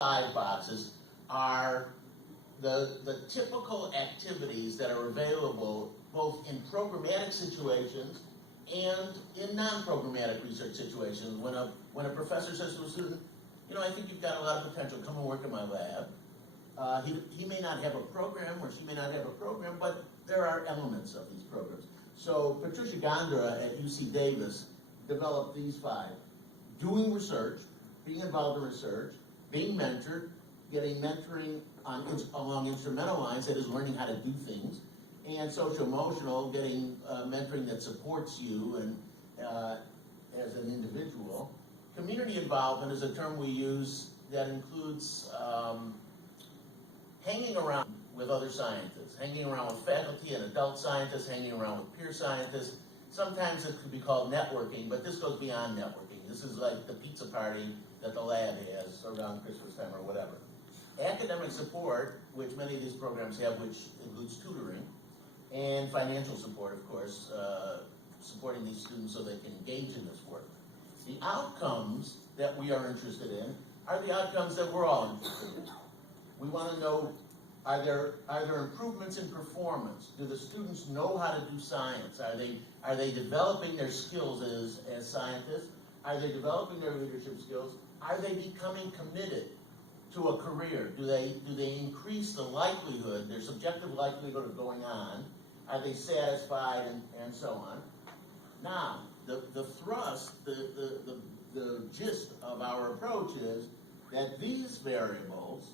5 boxes are the typical activities that are available both in programmatic situations and in non-programmatic research situations. When a professor says to a student, I think you've got a lot of potential, come and work in my lab. He may not have a program, or she may not have a program, but there are elements of these programs. So Patricia Gondra at UC Davis developed these 5. Doing research, being involved in research, being mentored, getting mentoring along instrumental lines, that is learning how to do things, and social-emotional, getting mentoring that supports you and as an individual. Community involvement is a term we use that includes hanging around with other scientists, hanging around with faculty and adult scientists, hanging around with peer scientists. Sometimes it could be called networking, but this goes beyond networking. This is like the pizza party that the lab has around Christmas time or whatever. Academic support, which many of these programs have, which includes tutoring, and financial support, of course, supporting these students so they can engage in this work. The outcomes that we are interested in are the outcomes that we're all interested in. We want to know, are there improvements in performance? Do the students know how to do science? Are they developing their skills as scientists? Are they developing their leadership skills? Are they becoming committed to a career? Do they increase the likelihood, their subjective likelihood of going on? Are they satisfied, and so on? Now, the thrust, the gist of our approach is that these variables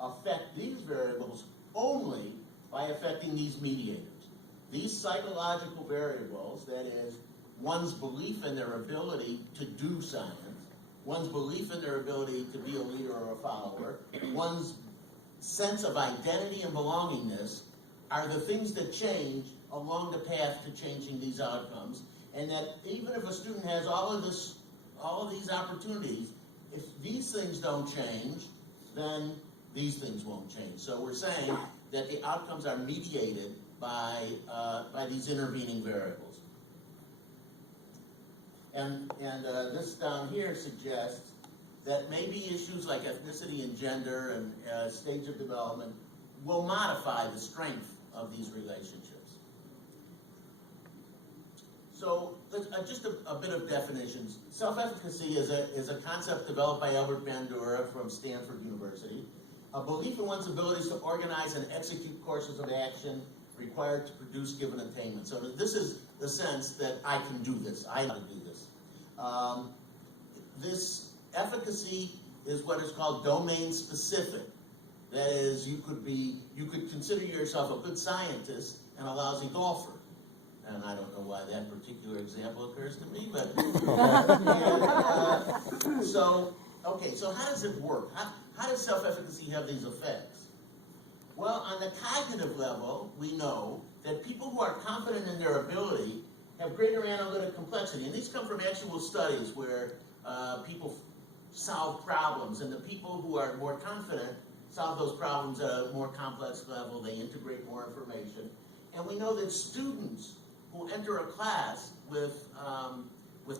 affect these variables only by affecting these mediators. These psychological variables, that is, one's belief in their ability to do science, one's belief in their ability to be a leader or a follower, one's sense of identity and belongingness, are the things that change along the path to changing these outcomes. And that even if a student has all of these opportunities, if these things don't change, then these things won't change. So we're saying that the outcomes are mediated by these intervening variables. And this down here suggests that maybe issues like ethnicity and gender and stage of development will modify the strength of these relationships. So just a bit of definitions. Self-efficacy is a concept developed by Albert Bandura from Stanford University. A belief in one's abilities to organize and execute courses of action required to produce given attainment. So this is the sense that I can do this, I know how to do this. This efficacy is what is called domain specific. That is, you could consider yourself a good scientist and a lousy golfer. And I don't know why that particular example occurs to me, but so how does it work? How does self-efficacy have these effects? Well, on the cognitive level, we know that people who are confident in their ability have greater analytic complexity. And these come from actual studies where people solve problems, and the people who are more confident solve those problems at a more complex level. They integrate more information. And we know that students who enter a class with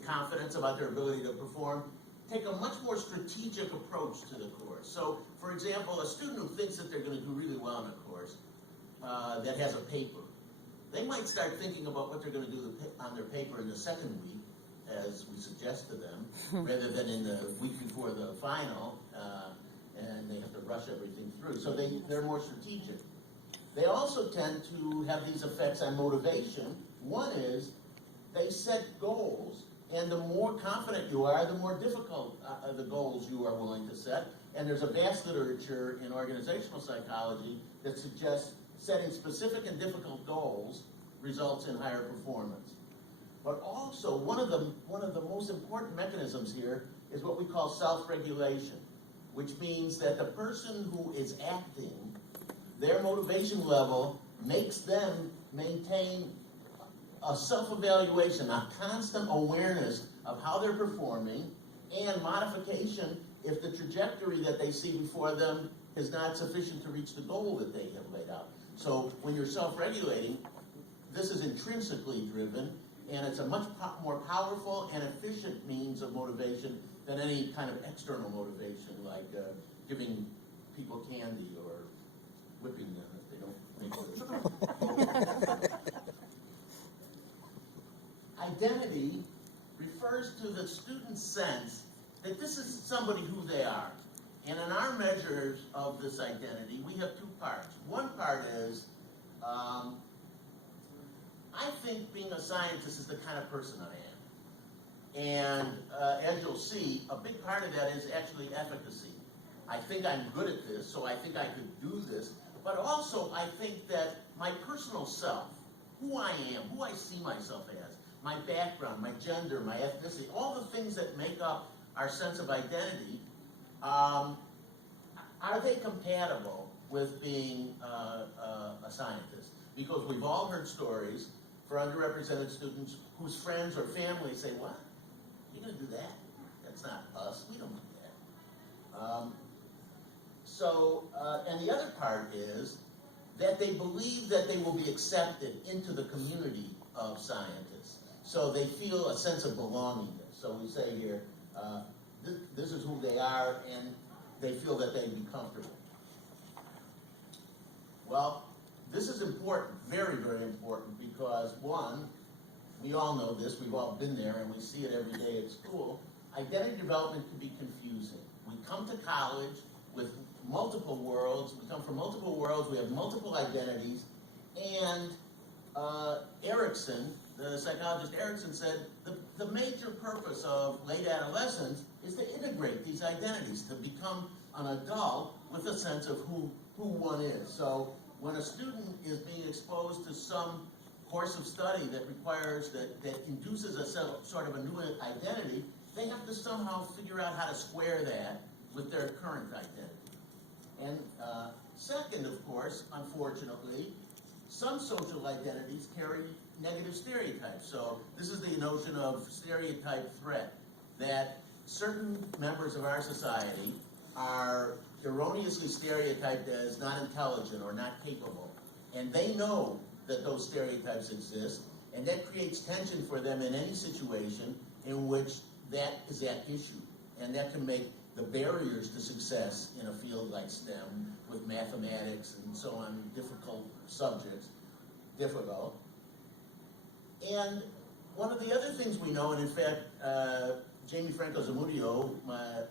confidence about their ability to perform take a much more strategic approach to the course. So, for example, a student who thinks that they're going to do really well in a course that has a paper, they might start thinking about what they're going to do on their paper in the second week, as we suggest to them, rather than in the week before the final, and they have to rush everything through. So they're more strategic. They also tend to have these effects on motivation. One is they set goals, and the more confident you are, the more difficult the goals you are willing to set. And there's a vast literature in organizational psychology that suggests setting specific and difficult goals results in higher performance. But also, one of the most important mechanisms here is what we call self-regulation, which means that the person who is acting, their motivation level makes them maintain a self-evaluation, a constant awareness of how they're performing, and modification if the trajectory that they see before them is not sufficient to reach the goal that they have laid out. So when you're self-regulating, this is intrinsically driven, and it's a much more powerful and efficient means of motivation than any kind of external motivation like giving people candy or whipping them if they don't make it. Identity refers to the student's sense that this is somebody who they are. And in our measures of this identity, we have two parts. One part is, I think being a scientist is the kind of person I am. And as you'll see, a big part of that is actually efficacy. I think I'm good at this, so I think I could do this. But also, I think that my personal self, who I am, who I see myself as, my background, my gender, my ethnicity, all the things that make up our sense of identity, are they compatible with being a scientist? Because we've all heard stories for underrepresented students whose friends or family say, what? You're going to do that? That's not us. We don't do that. And the other part is that they believe that they will be accepted into the community of scientists. So they feel a sense of belongingness. So we say here, this is who they are, and they feel that they'd be comfortable. Well, this is important, very, very important, because one, we all know this, we've all been there, and we see it every day at school. Identity development can be confusing. We come to college with multiple worlds, we come from multiple worlds, we have multiple identities, and Erickson, the psychologist Erickson said, the major purpose of late adolescence is to integrate these identities, to become an adult with a sense of who one is. So when a student is being exposed to some course of study that requires, that induces a sort of a new identity, they have to somehow figure out how to square that with their current identity. And second, of course, unfortunately, some social identities carry negative stereotypes. So this is the notion of stereotype threat, that certain members of our society are erroneously stereotyped as not intelligent or not capable. And they know that those stereotypes exist, and that creates tension for them in any situation in which that is at issue. And that can make the barriers to success in a field like STEM, with mathematics and so on, difficult subjects, difficult. And one of the other things we know, and in fact, Jamie Franco Zamudio, my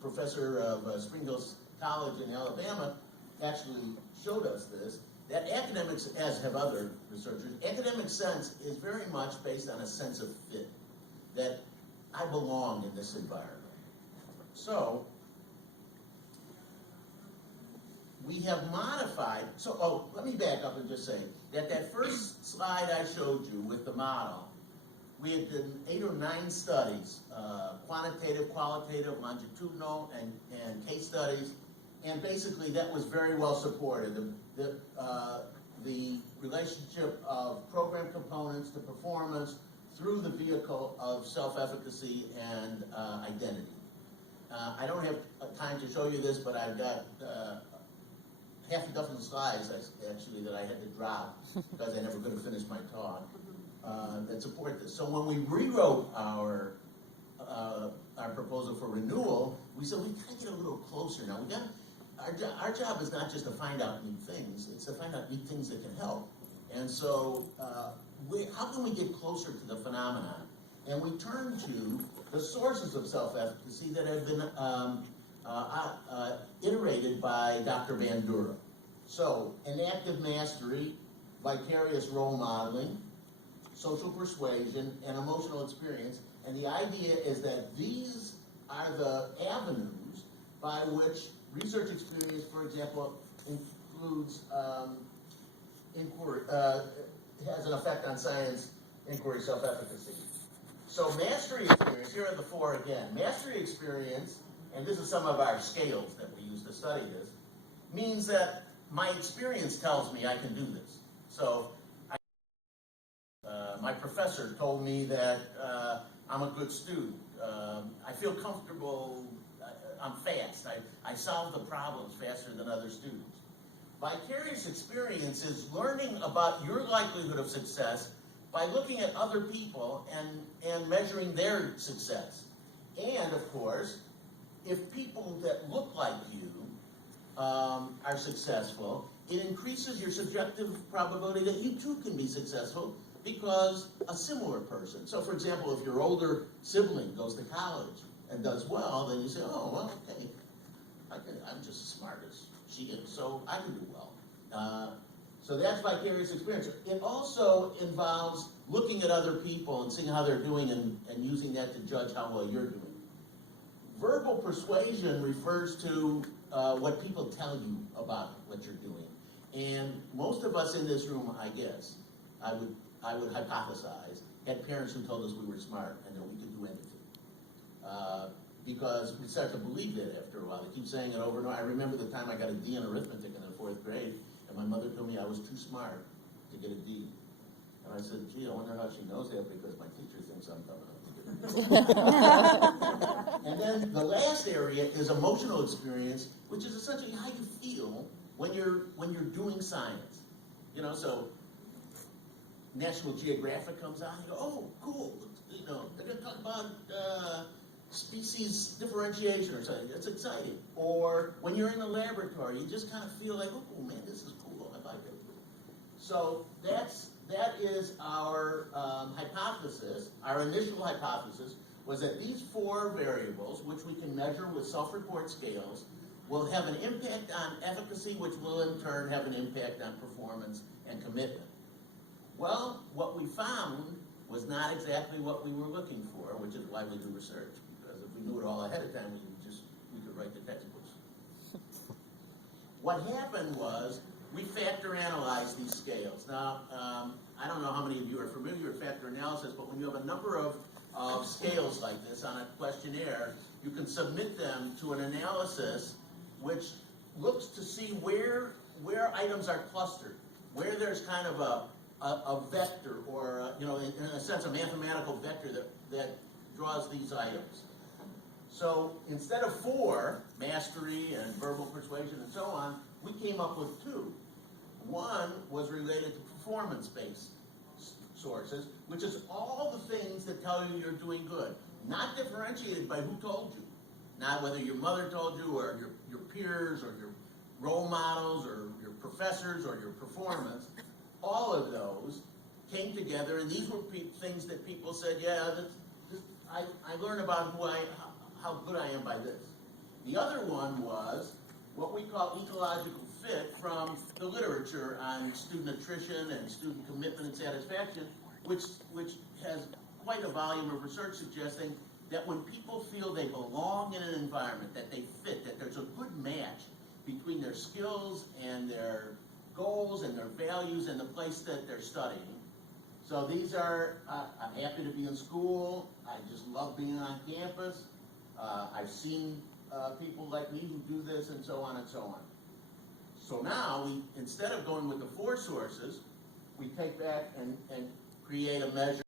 professor of Spring Hills College in Alabama, actually showed us this, that academics, as have other researchers, academic sense is very much based on a sense of fit, that I belong in this environment. So, we have modified, let me back up and just say that first slide I showed you with the model, we had done 8 or 9 studies, quantitative, qualitative, longitudinal, and case studies, and basically that was very well supported. The relationship of program components to performance through the vehicle of self-efficacy and identity. I don't have time to show you this, but I've got half a dozen slides actually that I had to drop because I never could have finished my talk that support this. So when we rewrote our proposal for renewal, we said we gotta get a little closer now. Our job is not just to find out new things; it's to find out new things that can help. And so, how can we get closer to the phenomenon? And we turn to the sources of self-efficacy that have been iterated by Dr. Bandura. So, enactive mastery, vicarious role modeling, social persuasion, and emotional experience. And the idea is that these are the avenues by which research experience, for example, includes inquiry, has an effect on science, inquiry, self-efficacy. So mastery experience, here are the 4 again. Mastery experience, and this is some of our scales that we use to study this, means that my experience tells me I can do this. So my professor told me that I'm a good student. I feel comfortable, I'm fast. I solve the problems faster than other students. Vicarious experience is learning about your likelihood of success by looking at other people and measuring their success. And, of course, if people that look like you are successful, it increases your subjective probability that you too can be successful because a similar person. So for example, if your older sibling goes to college and does well, then you say, oh, well, okay, I'm just as smart as she is, so I can do well. So that's vicarious experience. It also involves looking at other people and seeing how they're doing and using that to judge how well you're doing. Verbal persuasion refers to what people tell you about what you're doing. And most of us in this room, I guess, I would hypothesize, had parents who told us we were smart and that we could do anything. Because we start to believe that after a while. They keep saying it over and over. I remember the time I got a D in arithmetic in the 4th grade, and my mother told me I was too smart to get a D. And I said, gee, I wonder how she knows that, because my teacher thinks I'm dumb enough to get a D. And then the last area is emotional experience, which is essentially how you feel when you're doing science. You know, so National Geographic comes out, you go, oh, cool, you know, they're going to talk about species differentiation or something. That's exciting. Or when you're in the laboratory, you just kind of feel like, oh man, this is cool. I like it. So that is our hypothesis. Our initial hypothesis was that these 4 variables, which we can measure with self-report scales, will have an impact on efficacy, which will in turn have an impact on performance and commitment. Well, what we found was not exactly what we were looking for, which is why we do research. Because if we knew it all ahead of time, we could write the textbooks. What happened was we factor analyzed these scales. Now, I don't know how many of you are familiar with factor analysis, but when you have a number of scales like this on a questionnaire, you can submit them to an analysis which looks to see where items are clustered, where there's kind of a vector, or you know, in a sense, a mathematical vector that draws these items. So instead of 4, mastery and verbal persuasion and so on, we came up with 2. One was related to performance-based sources, which is all the things that tell you you're doing good, not differentiated by who told you, not whether your mother told you or your peers or your role models or your professors or your performance. All of those came together, and these were things that people said, yeah, I learned about how good I am by this. The other one was what we call ecological fit from the literature on student attrition and student commitment and satisfaction, which has quite a volume of research suggesting that when people feel they belong in an environment, that they fit, that there's a good match between their skills and their goals and their values and the place that they're studying. So these are, I'm happy to be in school, I just love being on campus, I've seen people like me who do this, and so on and so on. So now, instead of going with the 4 sources, we take back and create a measure